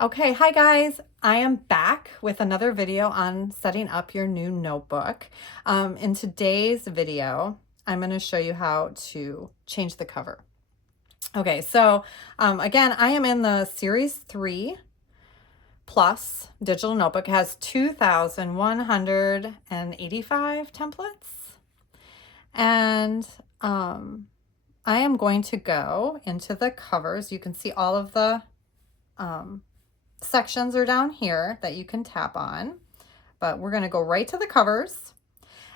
Okay, hi guys. I am back with another video on setting up your new notebook. In today's video, I'm going to show you how to change the cover. Okay, so again, I am in the Series 3 Plus digital notebook. It has 2,185 templates. And I am going to go into the covers. You can see all of the sections are down here that you can tap on, but we're going to go right to the covers.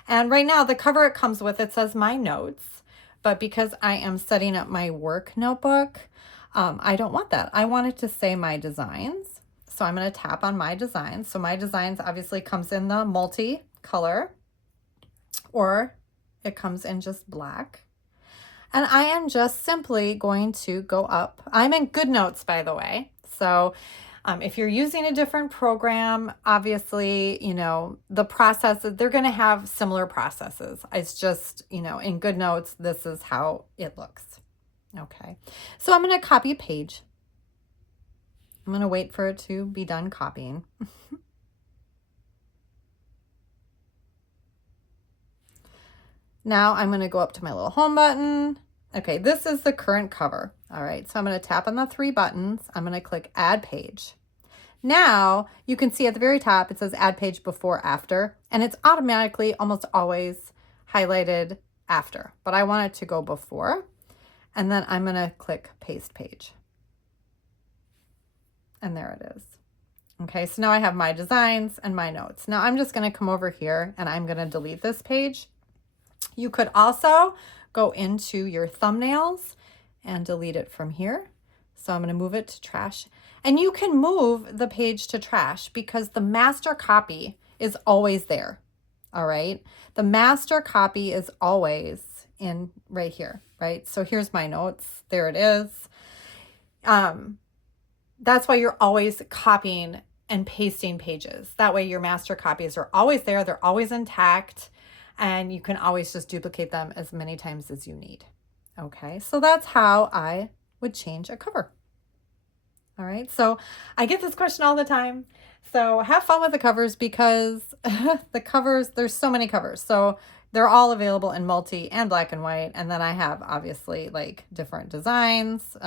And right now the cover it comes with, it says my notes, but because I am setting up my work notebook, I don't want that. I want it to say my designs. So I'm going to tap on my designs. So my designs obviously comes in the multi-color, or it comes in just black. And I am just simply going to go up. I'm in Goodnotes, by the way. So if you're using a different program, obviously, the process, they're going to have similar processes. It's just, in Goodnotes, this is how it looks. Okay. So I'm going to copy a page. I'm going to wait for it to be done copying. Now I'm going to go up to my little home button. Okay, this is the current cover. All right, so I'm going to tap on the three buttons. I'm going to click Add Page. Now you can see at the very top, it says Add Page Before, After, and it's automatically almost always highlighted after, but I want it to go before. And then I'm going to click Paste Page. And there it is. Okay, so now I have my designs and my notes. Now I'm just going to come over here and I'm going to delete this page. You could also go into your thumbnails and delete it from here. So I'm going to move it to trash. And you can move the page to trash because the master copy is always there. All right. The master copy is always in right here, right? So here's my notes. There it is. That's why you're always copying and pasting pages. That way your master copies are always there. They're always intact. And you can always just duplicate them as many times as you need. Okay, so that's how I would change a cover. All right, so I get this question all the time. So have fun with the covers because the covers, there's so many covers. So they're all available in multi and black and white. And then I have obviously like different designs,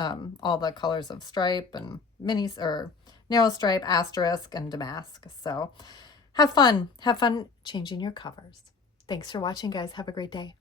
all the colors of stripe and minis or narrow stripe, asterisk, and damask. So have fun changing your covers. Thanks for watching, guys. Have a great day.